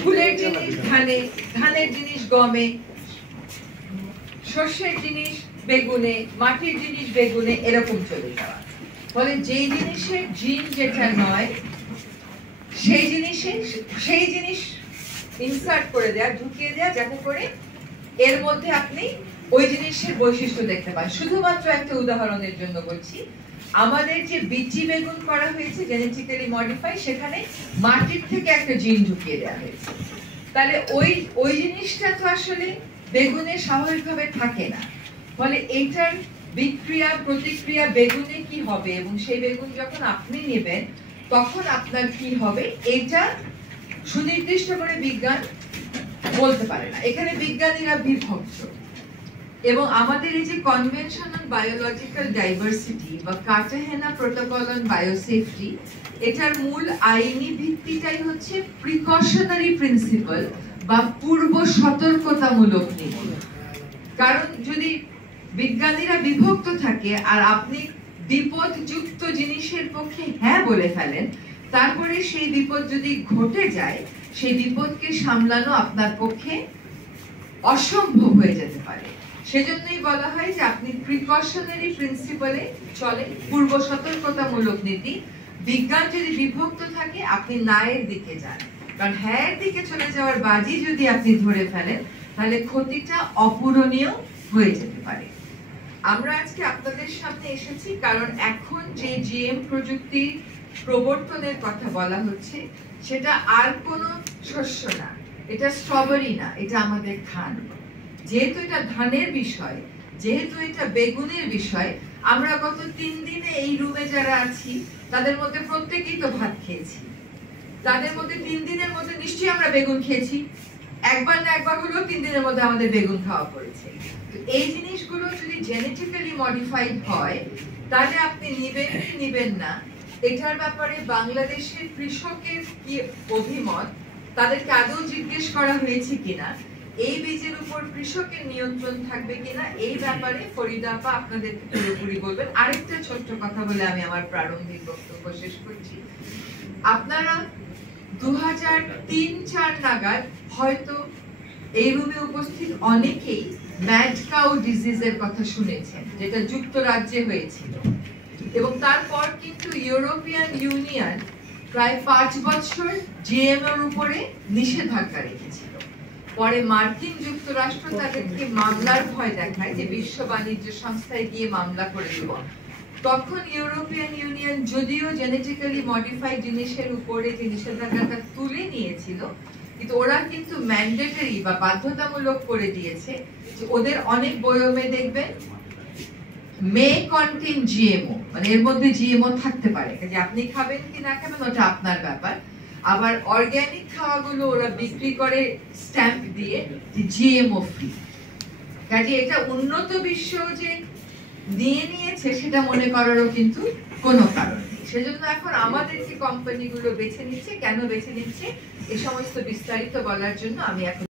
ফুলের জিনিস ধানে, ধানের জিনিস গমে, শস্যের জিনিস বেগুনে, মাটির জিনিস বেগুনে, এরকম চলে যাওয়া। ফলে যেই জিনিসের জিন যেটা নয় সেই জিনিস ইনসার্ট করে দেয়া, ঢুকিয়ে দেয়া, যাতে করে এর মধ্যে আপনি ওই জিনিসের বৈশিষ্ট্য দেখতে পান। শুধুমাত্র একটা উদাহরণের জন্য বলছি, আমাদের যে বিচি বেগুন করা হয়েছে জেনেটিক্যালি মডিফাই, সেখানে মাটির থেকে একটা জিন ঢুকিয়ে দেওয়া হয়েছে। তাহলে ওই জিনিসটা তো আসলে বেগুনে স্বাভাবিকভাবে থাকে না। ফলে এইটার বিক্রিয়া প্রতিক্রিয়া বেগুনে কি হবে এবং সেই বেগুন যখন আপনি নেবেন তখন আপনার কি হবে, এটা সুনির্দিষ্ট করে বিজ্ঞান বলতে পারে না। এখানে বিজ্ঞানীরা বিভক্ত। এবং আমাদের এই যে কনভেনশনাল বায়োলজিক্যাল ডাইভার্সিটি বা কার্টাহেনা প্রোটোকল অন বায়োসেফটি, এটার মূল আইনি ভিত্তিটাই হচ্ছে প্রিকশনারি প্রিন্সিপাল বা পূর্ব সতর্কতামূলক নীতি। কারণ যদি বিজ্ঞানীরা বিভক্ত থাকে আর আপনি বিপদযুক্ত জিনিসের পক্ষে হ্যাঁ বলে ফেলেন, তারপরে সেই বিপদ যদি ঘটে যায়, সেই বিপদকে সামলানো আপনার পক্ষে অসম্ভব হয়ে যেতে পারে। সেজন্যই বলা হয় যে আপনি প্রিকশনারি প্রিন্সিপালে চলে, পূর্ব সতর্কতামূলক নীতি। বিজ্ঞান যদি বিভক্ত থাকে আপনি নায়ের দিকে যান, কারণ হ্যাঁ দিকে চলে যাওয়ার বাজি যদি আপনি ধরে ফেলেন তাহলে ক্ষতিটা অপূরণীয় হয়ে যেতে পারে। আমরা আজকে আপনাদের সামনে এসেছি কারণ এখন যে জিএম প্রযুক্তি প্রবর্তনের কথা বলা হচ্ছে সেটা আর কোনো শস্য না, এটা স্ট্রবেরি না, এটা আমাদের ধান। যেহেতু এটা ধানের বিষয়, যেহেতু এটা বেগুনের বিষয়, আমরা গত 3 দিনে এই রুমে যারা আছি তাদের মধ্যে প্রত্যেকেই তো ভাত খেয়েছি। তাদের মধ্যে 3 দিনের মধ্যে নিশ্চয়ই আমরা বেগুন খেয়েছি, একবার না একবার হলেও 3 দিনের মধ্যে আমাদের বেগুন খাওয়া পড়েছে। তো এই জিনিসগুলো যদি জেনেটিক্যালি মডিফাইড হয় তাহলে আপনি নিবেন কি নিবেন না, এটার ব্যাপারে বাংলাদেশের কৃষকের কি অভিমত, তাদেরকে আদৌ জিজ্ঞেস করা হয়েছে কিনা, এই বীজের উপর কৃষকের নিয়ন্ত্রণ থাকবে কিনা, এই ব্যাপারে ফরিদা আপা আপনাদেরকে পুরোপুরি বলবেন। আরেকটা ছোট্ট কথা বলে আমি আমার প্রারম্ভিক বক্তব্য শেষ করছি। আপনারা 2003-4 নাগাদ হয়তো এই রুমে উপস্থিত অনেকেই ম্যাড কাউ ডিজিজের কথা শুনেছেন, যেটা যুক্তরাজ্যে হয়েছিল। এবং তারপর কিন্তু ইউরোপিয়ান ইউনিয়ন প্রায় 5 বছর জিএম এর উপরে নিষেধাজ্ঞা রেখেছিল। পরে মার্কিন যুক্তরাষ্ট্র তাদেরকে মামলার ভয় দেখায় যে বিশ্ব বাণিজ্য সংস্থায় গিয়ে মামলা করে দেব। তখন ইউরোপিয়ান ইউনিয়ন যদিও জেনেটিক্যালি মডিফাইড জিনিসের উপরে যে নিষেধাজ্ঞাটা তুলে নিয়েছিল, কিন্তু ওরা কিন্তু ম্যান্ডেটরি বা বাধ্যতামূলক করে দিয়েছে যে ওদের অনেক বয়মে দেখবেন মে কন্টেইন জিএমও, মানে এর মধ্যে জিএমও থাকতে পারে, যে আপনি খাবেন কি না খাবেন ওটা আপনার ব্যাপার। আবার অর্গানিক খাওয়াগুলো ওরা বিক্রি করে স্ট্যাম্প দিয়ে যে জিএমও ফ্রি। কাজে এটা উন্নত বিশ্ব যে নিয়ে নিয়েছে সেটা মনে করারও কিন্তু কোনো কারণ নেই। সেজন্য এখন আমাদেরকে কোম্পানিগুলো বেছে নিচ্ছে, কেন বেছে নিচ্ছে এই সমস্ত বিস্তারিত বলার জন্য আমি এখন